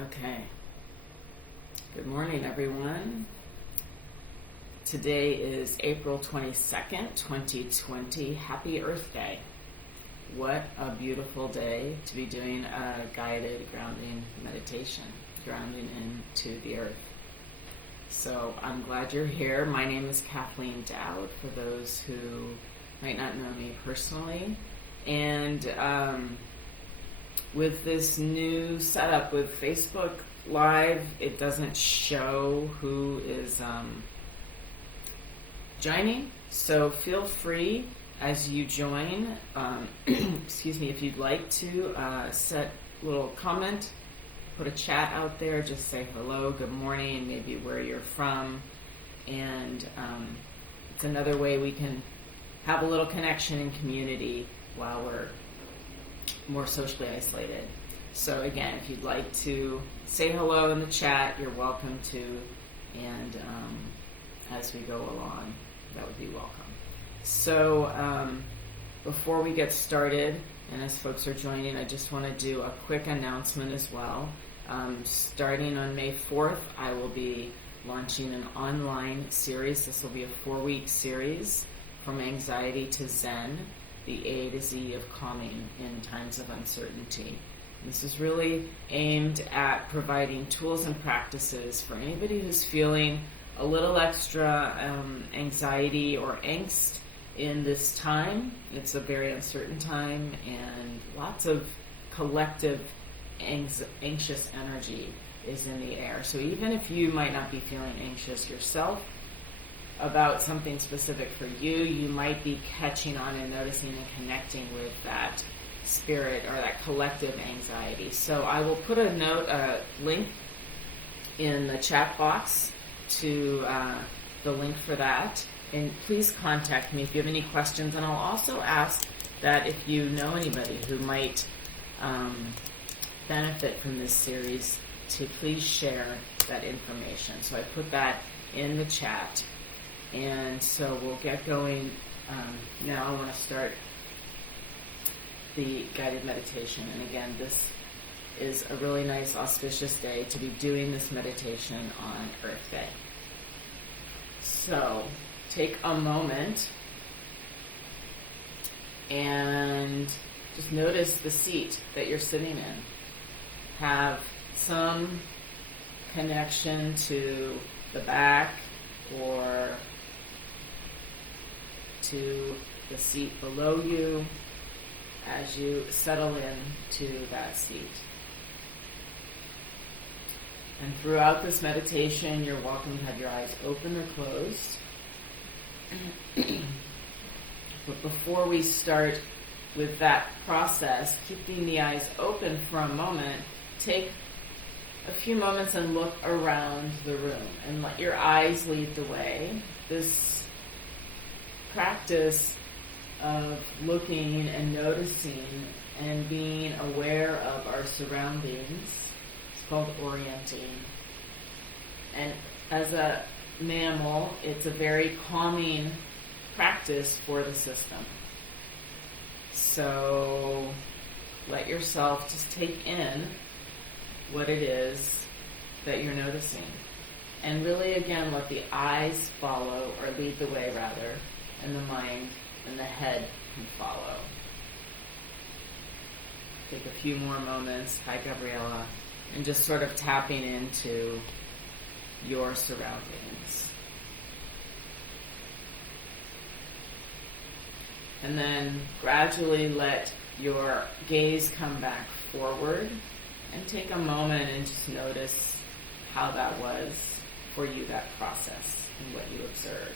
Okay. Good morning, everyone. Today is April 22nd, 2020. Happy Earth Day. What a beautiful day to be doing a guided grounding meditation, grounding into the earth. So I'm glad you're here. My name is Kathleen Dowd, for those who might not know me personally. And with this new setup with Facebook Live, it doesn't show who is joining. So feel free as you join, excuse me, if you'd like to set a little comment, put a chat out there, just say hello, good morning, maybe where you're from. And it's another way we can have a little connection and community while we're more socially isolated. So again, if you'd like to say hello in the chat, you're welcome to, and as we go along, that would be welcome. So before we get started, and as folks are joining, I just want to do a quick announcement as well. Starting on May 4th, I will be launching an online series. This will be a 4-week series, From Anxiety to Zen, the A to Z of calming in times of uncertainty. This is really aimed at providing tools and practices for anybody who's feeling a little extra anxiety or angst in this time. It's a very uncertain time, and lots of collective anxious energy is in the air. So even if you might not be feeling anxious yourself about something specific for you, you might be catching on and noticing and connecting with that spirit or that collective anxiety. So I will put a link in the chat box to the link for that. And please contact me if you have any questions. And I'll also ask that if you know anybody who might benefit from this series, to please share that information. So I put that in the chat. And so we'll get going. Now I want to start the guided meditation. And again, this is a really nice, auspicious day to be doing this meditation on Earth Day. So take a moment and just notice the seat that you're sitting in. Have some connection to the back or to the seat below you as you settle in to that seat. And throughout this meditation, you're welcome to have your eyes open or closed. But before we start with that process, keeping the eyes open for a moment, take a few moments and look around the room and let your eyes lead the way. This practice of looking and noticing and being aware of our surroundings, it's called orienting. And as a mammal, it's a very calming practice for the system. So let yourself just take in what it is that you're noticing. And really, again, let the eyes follow, or lead the way rather, and the mind and the head can follow. Take a few more moments, hi Gabriella, and just sort of tapping into your surroundings. And then gradually let your gaze come back forward and take a moment and just notice how that was for you, that process, and what you observed.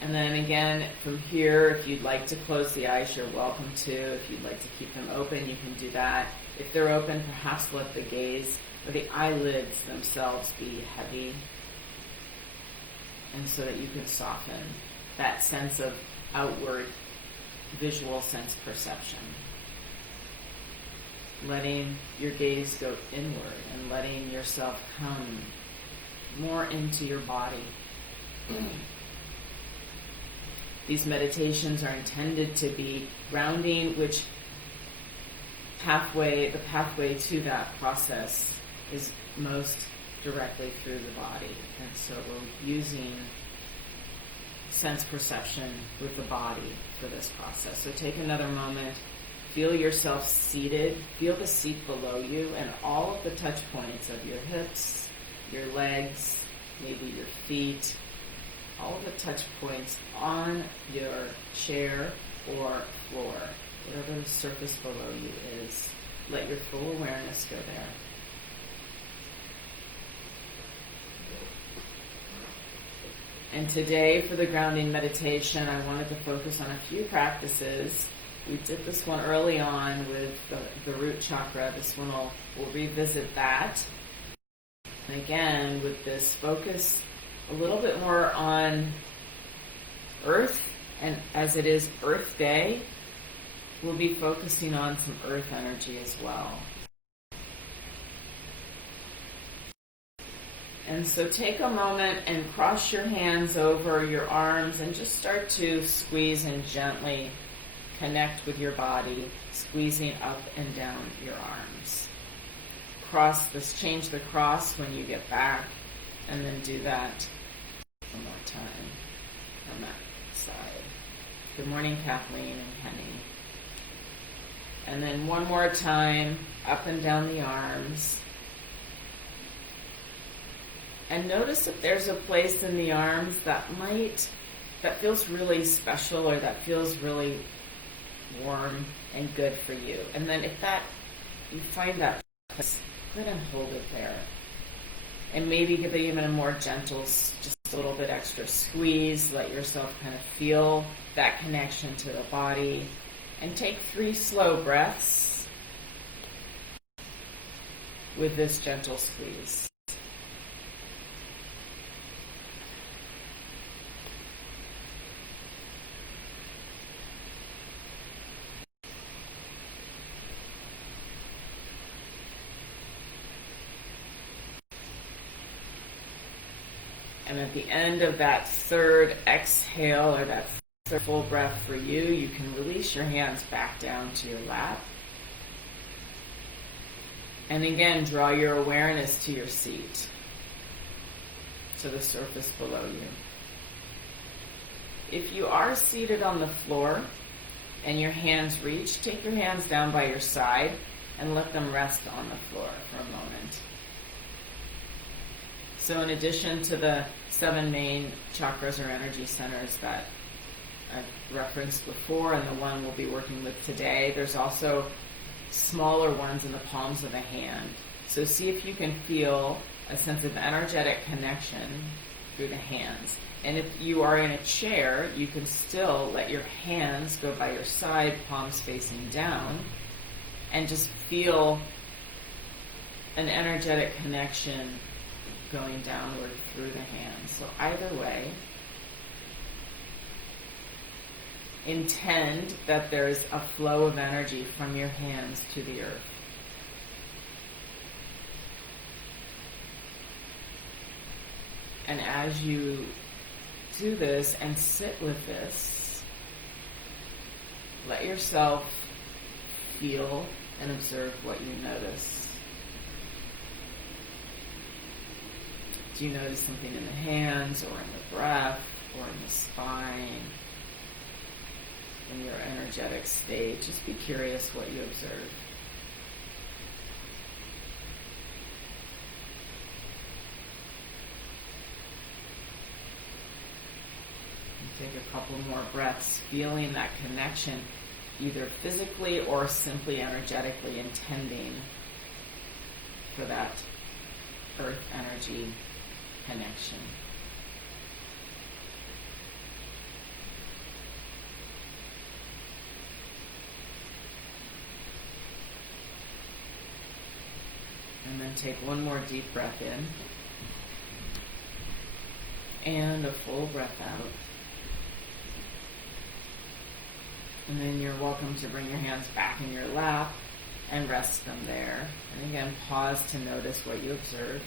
And then again, from here, if you'd like to close the eyes, you're welcome to. If you'd like to keep them open, you can do that. If they're open, perhaps let the gaze or the eyelids themselves be heavy, and so that you can soften that sense of outward visual sense perception. Letting your gaze go inward and letting yourself come more into your body. These meditations are intended to be grounding, which the pathway to that process is most directly through the body. And so we're using sense perception with the body for this process. So take another moment, feel yourself seated, feel the seat below you and all of the touch points of your hips, your legs, maybe your feet, all of the touch points on your chair or floor, whatever the surface below you is. Let your full awareness go there. And today, for the grounding meditation, I wanted to focus on a few practices. We did this one early on with the root chakra. This one we'll revisit that. And again, with this focus a little bit more on Earth, and as it is Earth Day, we'll be focusing on some Earth energy as well. And so take a moment and cross your hands over your arms and just start to squeeze and gently connect with your body, squeezing up and down your arms. Change the cross when you get back, and then do that one more time on that side. Good morning, Kathleen and Penny. And then one more time, up and down the arms. And notice if there's a place in the arms that feels really special or that feels really warm and good for you. And then if you find that place, go ahead and hold it there. And maybe give it even a more gentle, just a little bit extra squeeze. Let yourself kind of feel that connection to the body. And take 3 slow breaths with this gentle squeeze. And at the end of that third exhale, or that third full breath for you, you can release your hands back down to your lap. And again, draw your awareness to your seat, to the surface below you. If you are seated on the floor and your hands reach, take your hands down by your side and let them rest on the floor for a moment. So in addition to the 7 main chakras or energy centers that I've referenced before and the one we'll be working with today, there's also smaller ones in the palms of the hand. So see if you can feel a sense of energetic connection through the hands. And if you are in a chair, you can still let your hands go by your side, palms facing down, and just feel an energetic connection going downward through the hands. So either way, intend that there's a flow of energy from your hands to the earth. And as you do this and sit with this, let yourself feel and observe what you notice. Do you notice something in the hands, or in the breath, or in the spine, in your energetic state? Just be curious what you observe. And take a couple more breaths, feeling that connection, either physically or simply energetically, intending for that earth energy connection. And then take one more deep breath in and a full breath out. And then you're welcome to bring your hands back in your lap and rest them there. And again, pause to notice what you observe.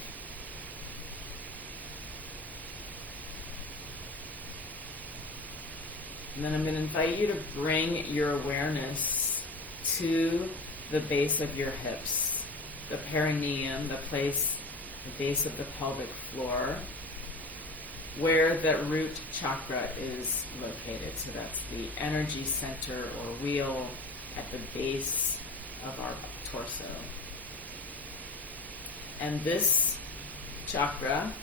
And then I'm going to invite you to bring your awareness to the base of your hips, the perineum, the base of the pelvic floor, where the root chakra is located. So that's the energy center or wheel at the base of our torso. And this chakra,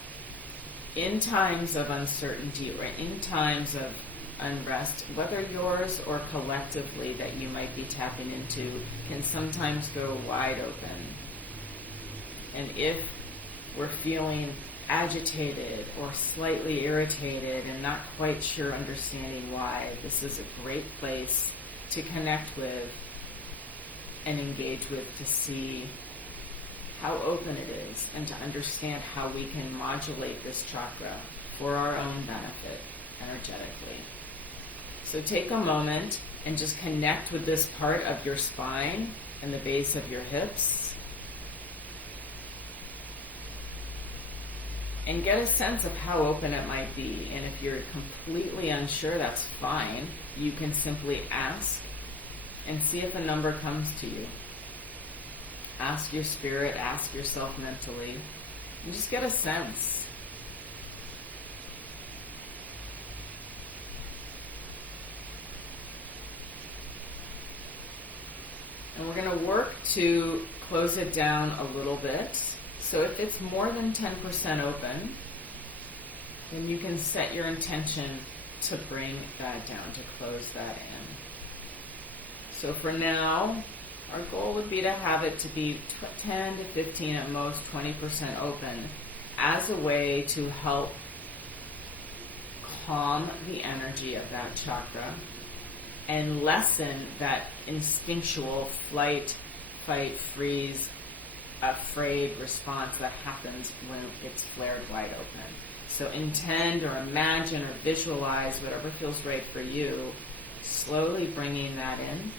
in times of uncertainty or in times of unrest, whether yours or collectively that you might be tapping into, can sometimes go wide open. And if we're feeling agitated or slightly irritated and not quite sure understanding why, this is a great place to connect with and engage with, to see how open it is and to understand how we can modulate this chakra for our own benefit energetically. So take a moment and just connect with this part of your spine and the base of your hips, and get a sense of how open it might be. And if you're completely unsure, that's fine. You can simply ask and see if a number comes to you. Ask your spirit, ask yourself mentally, and just get a sense. And we're going to work to close it down a little bit. So if it's more than 10% open, then you can set your intention to bring that down, to close that in. So for now, our goal would be to have it to be 10 to 15, at most 20% open, as a way to help calm the energy of that chakra and lessen that instinctual flight, fight, freeze, afraid response that happens when it's flared wide open. So intend or imagine or visualize, whatever feels right for you, slowly bringing that in,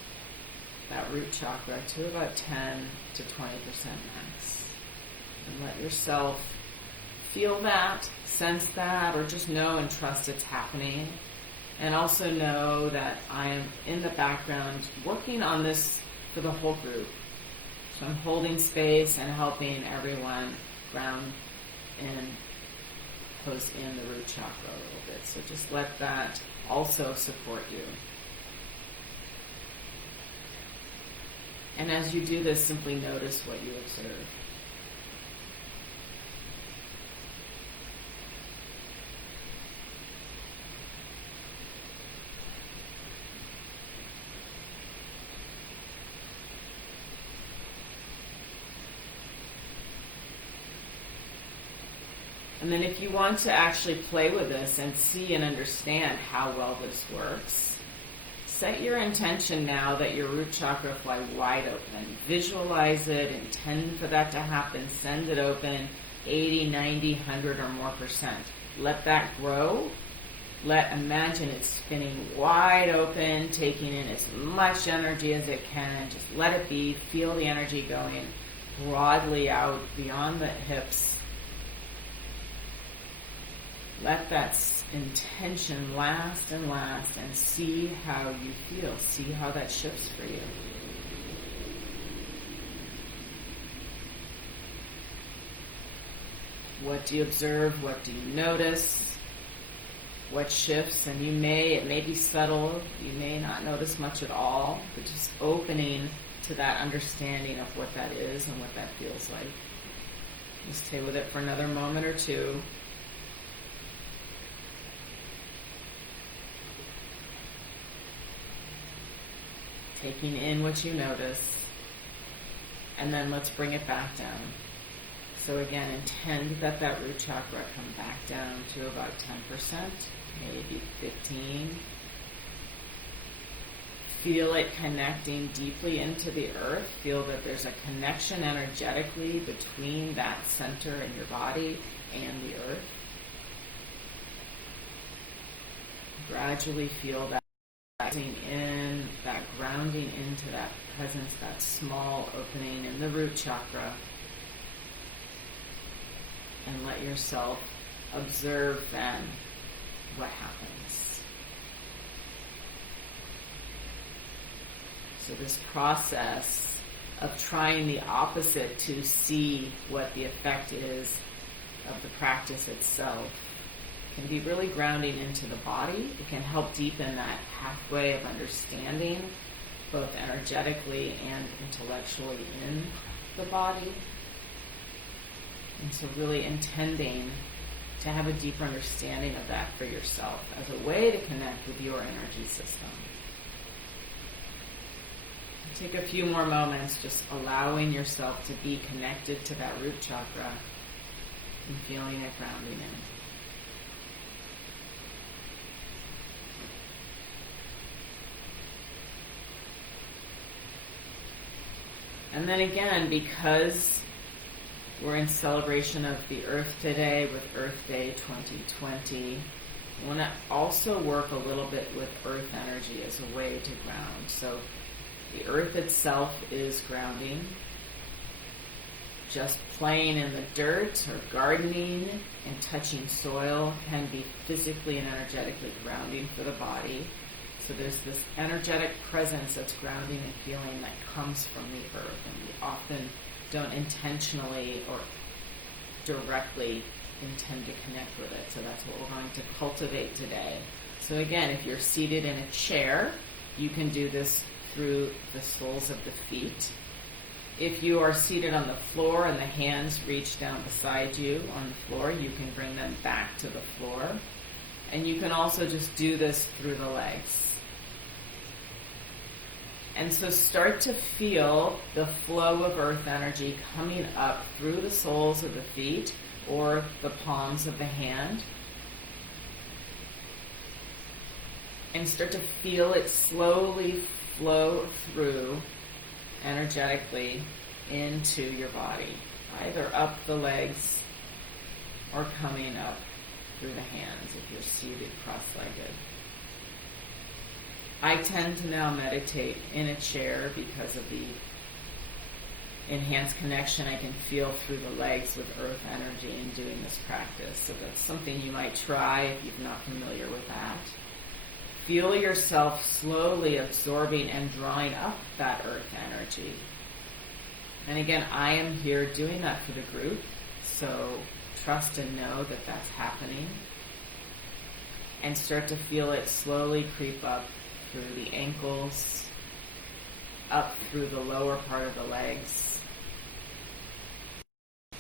that root chakra, to about 10 to 20% max. And let yourself feel that, sense that, or just know and trust it's happening. And also know that I am in the background working on this for the whole group. So I'm holding space and helping everyone ground and close in the root chakra a little bit. So just let that also support you. And as you do this, simply notice what you observe. And then if you want to actually play with this and see and understand how well this works, set your intention now that your root chakra fly wide open. Visualize it, intend for that to happen, send it open 80, 90, 100 or more percent. Let that grow. Imagine it spinning wide open, taking in as much energy as it can. Just let it be. Feel the energy going broadly out beyond the hips. Let that intention last and see how you feel. See how that shifts for you. What do you observe? What do you notice? What shifts? And it may be subtle. You may not notice much at all, but just opening to that understanding of what that is and what that feels like. Just stay with it for another moment or two. Taking in what you notice, and then let's bring it back down. So again, intend that root chakra come back down to about 10%, maybe 15. Feel it connecting deeply into the earth. Feel that there's a connection energetically between that center in your body and the earth. Gradually feel that in, that grounding into that presence, that small opening in the root chakra, and let yourself observe then what happens. So this process of trying the opposite to see what the effect is of the practice itself can be really grounding into the body. It can help deepen that pathway of understanding, both energetically and intellectually in the body. And so really intending to have a deeper understanding of that for yourself as a way to connect with your energy system. Take a few more moments just allowing yourself to be connected to that root chakra and feeling it grounding in. And then again, because we're in celebration of the Earth today with Earth Day 2020, I want to also work a little bit with Earth energy as a way to ground. So the Earth itself is grounding. Just playing in the dirt or gardening and touching soil can be physically and energetically grounding for the body. So there's this energetic presence that's grounding and feeling that comes from the earth, and we often don't intentionally or directly intend to connect with it. So that's what we're going to cultivate today. So again, if you're seated in a chair, you can do this through the soles of the feet. If you are seated on the floor and the hands reach down beside you on the floor, you can bring them back to the floor. And you can also just do this through the legs. And so start to feel the flow of earth energy coming up through the soles of the feet or the palms of the hand. And start to feel it slowly flow through energetically into your body, either up the legs or coming up through the hands if you're seated cross-legged. I tend to now meditate in a chair because of the enhanced connection I can feel through the legs with earth energy in doing this practice. So that's something you might try if you're not familiar with that. Feel yourself slowly absorbing and drawing up that earth energy. And again, I am here doing that for the group, so trust and know that that's happening. And start to feel it slowly creep up through the ankles, up through the lower part of the legs.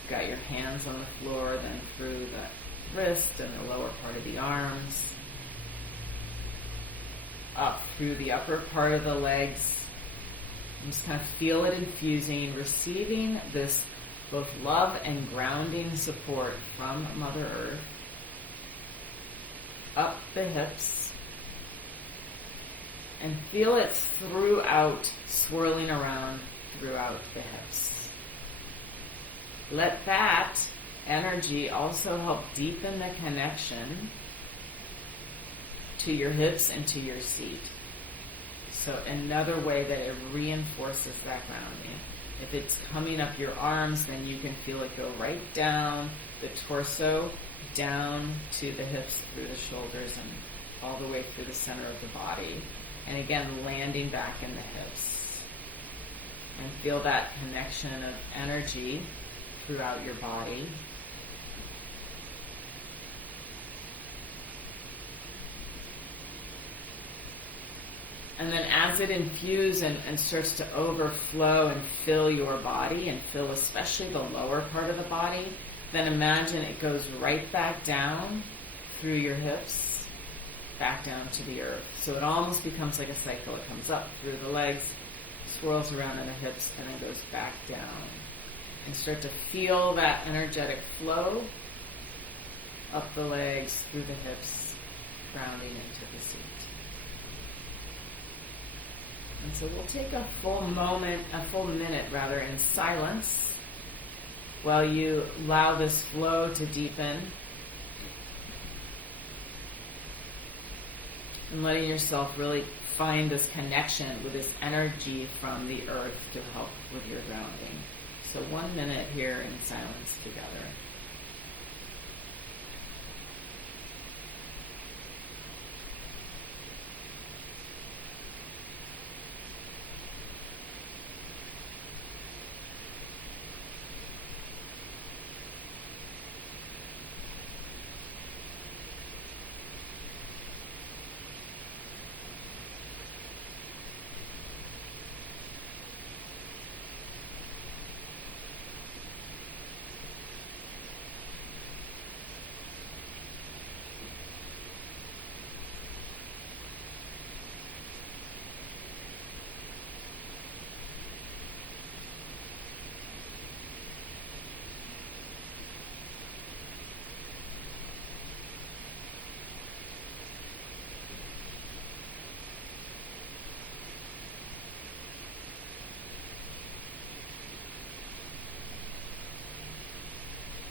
Got your hands on the floor, then through the wrist and the lower part of the arms, up through the upper part of the legs. And just kind of feel it infusing, receiving this both love and grounding support from Mother Earth. Up the hips. And feel it throughout, swirling around throughout the hips. Let that energy also help deepen the connection to your hips and to your seat. So another way that it reinforces that grounding. If it's coming up your arms, then you can feel it go right down the torso, down to the hips, through the shoulders, and all the way through the center of the body. And again, landing back in the hips. And feel that connection of energy throughout your body. And then as it infuses and starts to overflow and fill your body, and fill especially the lower part of the body, then imagine it goes right back down through your hips, back down to the earth. So it almost becomes like a cycle. It comes up through the legs, swirls around in the hips, and then goes back down. And start to feel that energetic flow up the legs, through the hips, grounding into the seat. And so we'll take a full minute in silence while you allow this flow to deepen, and letting yourself really find this connection with this energy from the earth to help with your grounding. So 1 minute here in silence together.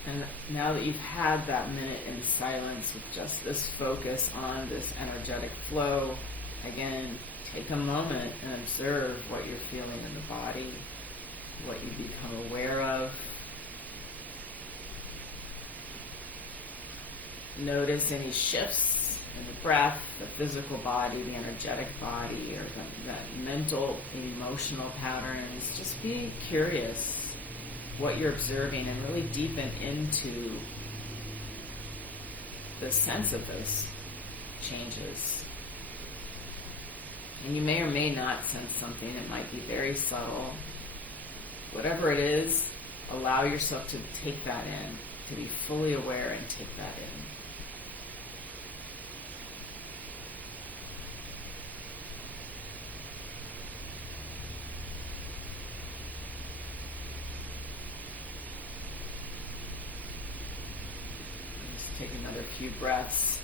And now that you've had that minute in silence with just this focus on this energetic flow, again, take a moment and observe what you're feeling in the body, what you become aware of. Notice any shifts in the breath, the physical body, the energetic body, or the mental, the emotional patterns. Just be curious what you're observing and really deepen into the sense of those changes. And you may or may not sense something. It might be very subtle. Whatever it is, allow yourself to take that in, to be fully aware and take that in. Take another few breaths,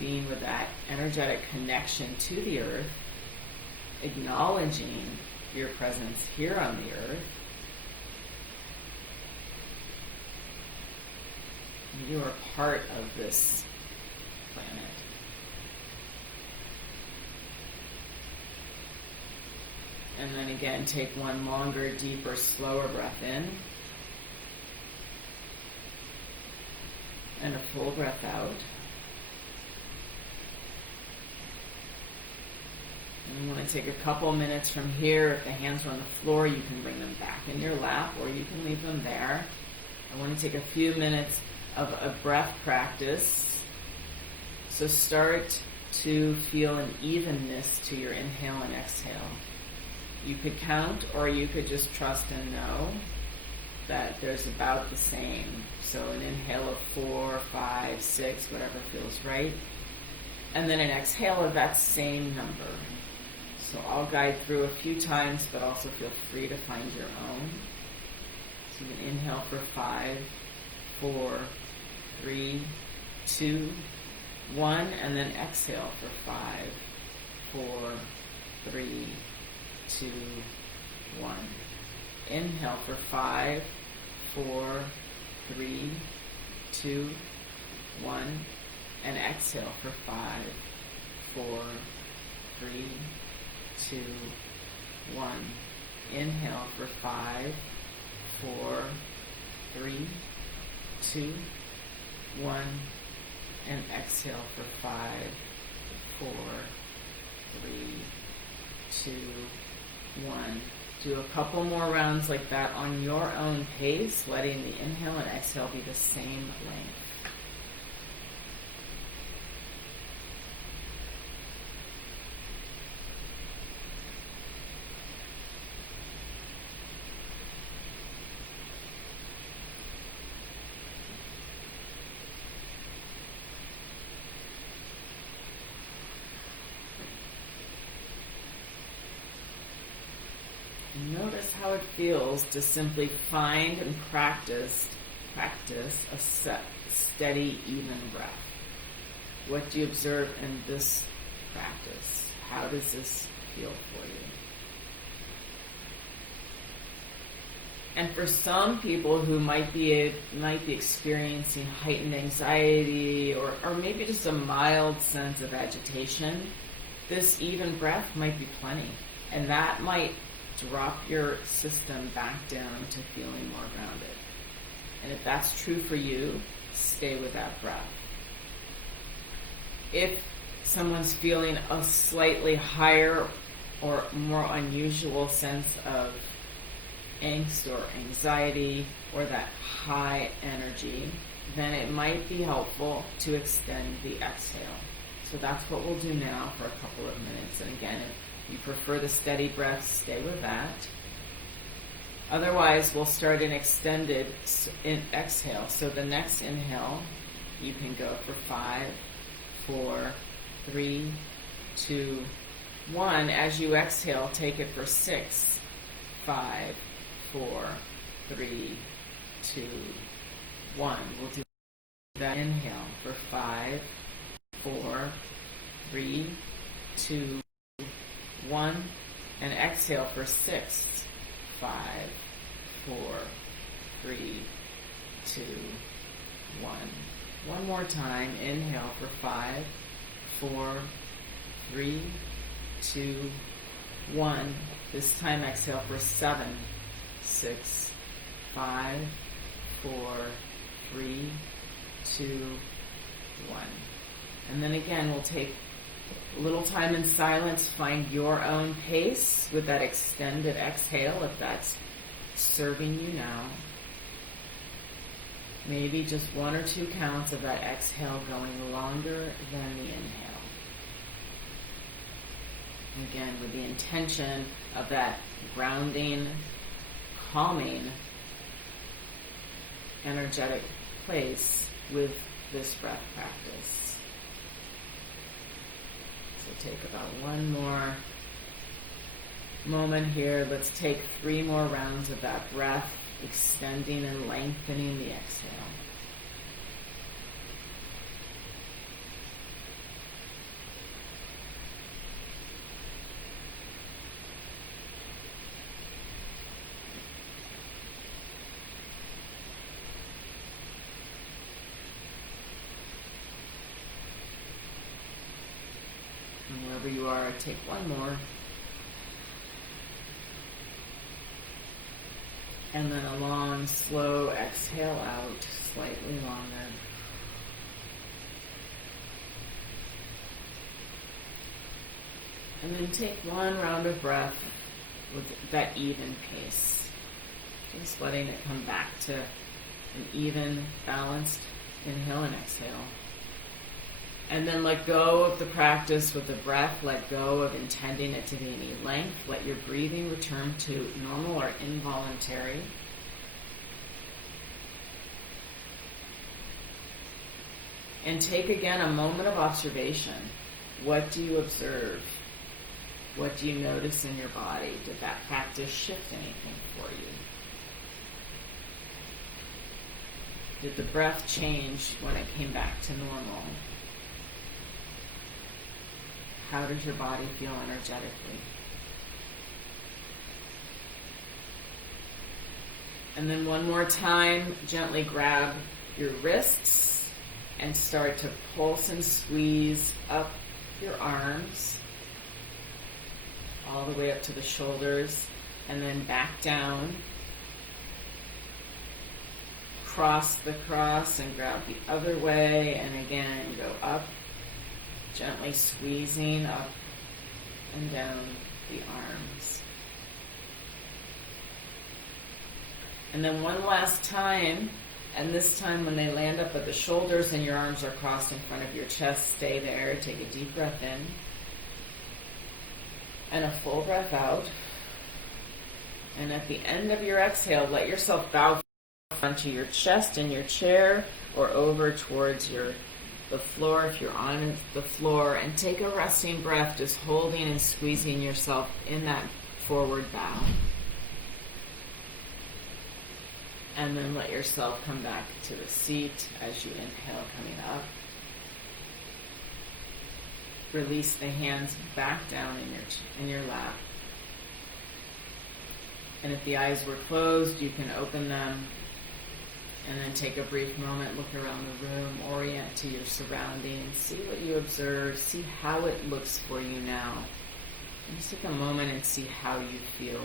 being with that energetic connection to the earth, acknowledging your presence here on the earth. You are part of this planet. And then again, take one longer, deeper, slower breath in. And a full breath out. And you want to take a couple minutes from here. If the hands are on the floor, you can bring them back in your lap, or you can leave them there. I want to take a few minutes of a breath practice. So start to feel an evenness to your inhale and exhale. You could count, or you could just trust and know that there's about the same. So an inhale of 4, 5, 6, whatever feels right. And then an exhale of that same number. So I'll guide through a few times, but also feel free to find your own. So you can inhale for 5, 4, 3, 2, 1, and then exhale for 5, 4, 3, 2, 1. Inhale for 5, 4, 3, 2, 1, and exhale for 5, 4, 3, 2, 1. Inhale for 5, 4, 3, 2, 1, and exhale for 5, 4, 3, 2, 1. Do a couple more rounds like that on your own pace, letting the inhale and exhale be the same length. Notice how it feels to simply find and practice a steady, even breath. What do you observe in this practice? How does this feel for you? And for some people who might be experiencing heightened anxiety or maybe just a mild sense of agitation, this even breath might be plenty. And that might drop your system back down to feeling more grounded. And if that's true for you, stay with that breath. If someone's feeling a slightly higher or more unusual sense of angst or anxiety or that high energy, then it might be helpful to extend the exhale. So that's what we'll do now for a couple of minutes. And again, if you prefer the steady breath, stay with that. Otherwise, we'll start an extended exhale. So the next inhale, you can go for 5, 4, 3, 2, 1. As you exhale, take it for 6, 5, 4, 3, 2, 1. We'll do that inhale for 5, 4, 3, 2, 1, and exhale for 6, 5, 4, 3, 2, 1. One more time. Inhale for 5, 4, 3, 2, 1. This time exhale for 7, 6, 5, 4, 3, 2, 1. And then again, we'll take a little time in silence. Find your own pace with that extended exhale if that's serving you now. Maybe just 1 or 2 counts of that exhale going longer than the inhale. Again, with the intention of that grounding, calming, energetic place with this breath practice. So take about 1 more moment here. Let's take 3 more rounds of that breath, extending and lengthening the exhale. And wherever you are, take 1 more. And then a long, slow exhale out, slightly longer. And then take 1 round of breath with that even pace. Just letting it come back to an even, balanced inhale and exhale. And then let go of the practice with the breath. Let go of intending it to be any length. Let your breathing return to normal or involuntary. And take again a moment of observation. What do you observe? What do you notice in your body? Did that practice shift anything for you? Did the breath change when it came back to normal? How does your body feel energetically? And then 1 more time, gently grab your wrists and start to pulse and squeeze up your arms, all the way up to the shoulders, and then back down. Cross the cross and grab the other way, and again, go up. Gently squeezing up and down the arms. And then 1 last time, and this time when they land up at the shoulders and your arms are crossed in front of your chest, stay there. Take a deep breath in and a full breath out. And at the end of your exhale, let yourself bow onto your chest in your chair or over towards the floor if you're on the floor, and take a resting breath, just holding and squeezing yourself in that forward bow. And then let yourself come back to the seat as you inhale, coming up. Release the hands back down in your lap. And if the eyes were closed, you can open them. And then take a brief moment, look around the room, orient to your surroundings, see what you observe, see how it looks for you now. And just take a moment and see how you feel.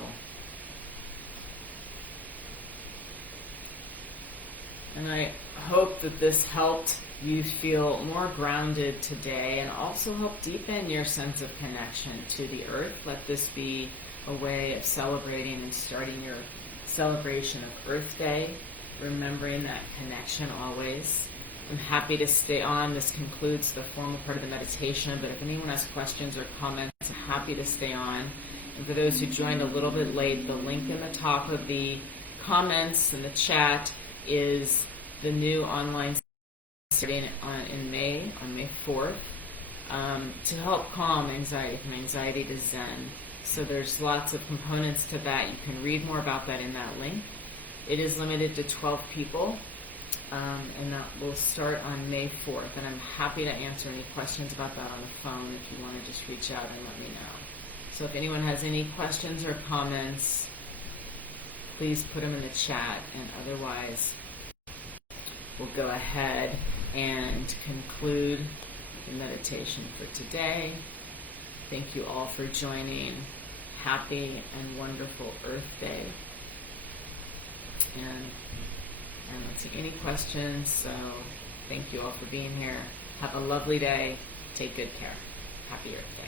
And I hope that this helped you feel more grounded today and also help deepen your sense of connection to the earth. Let this be a way of celebrating and starting your celebration of Earth Day, remembering that connection always. I'm happy to stay on. This concludes the formal part of the meditation, but if anyone has questions or comments, I'm happy to stay on. And for those who joined a little bit late, the link in the top of the comments and the chat is the new online starting on May 4th, to help calm anxiety, from anxiety to Zen. So there's lots of components to that. You can read more about that in that link. It is limited to 12 people, and that will start on May 4th. And I'm happy to answer any questions about that on the phone if you want to just reach out and let me know. So if anyone has any questions or comments, please put them in the chat. And otherwise, we'll go ahead and conclude the meditation for today. Thank you all for joining. Happy and wonderful Earth Day. And I don't see any questions, so thank you all for being here. Have a lovely day. Take good care. Happy Earth Day.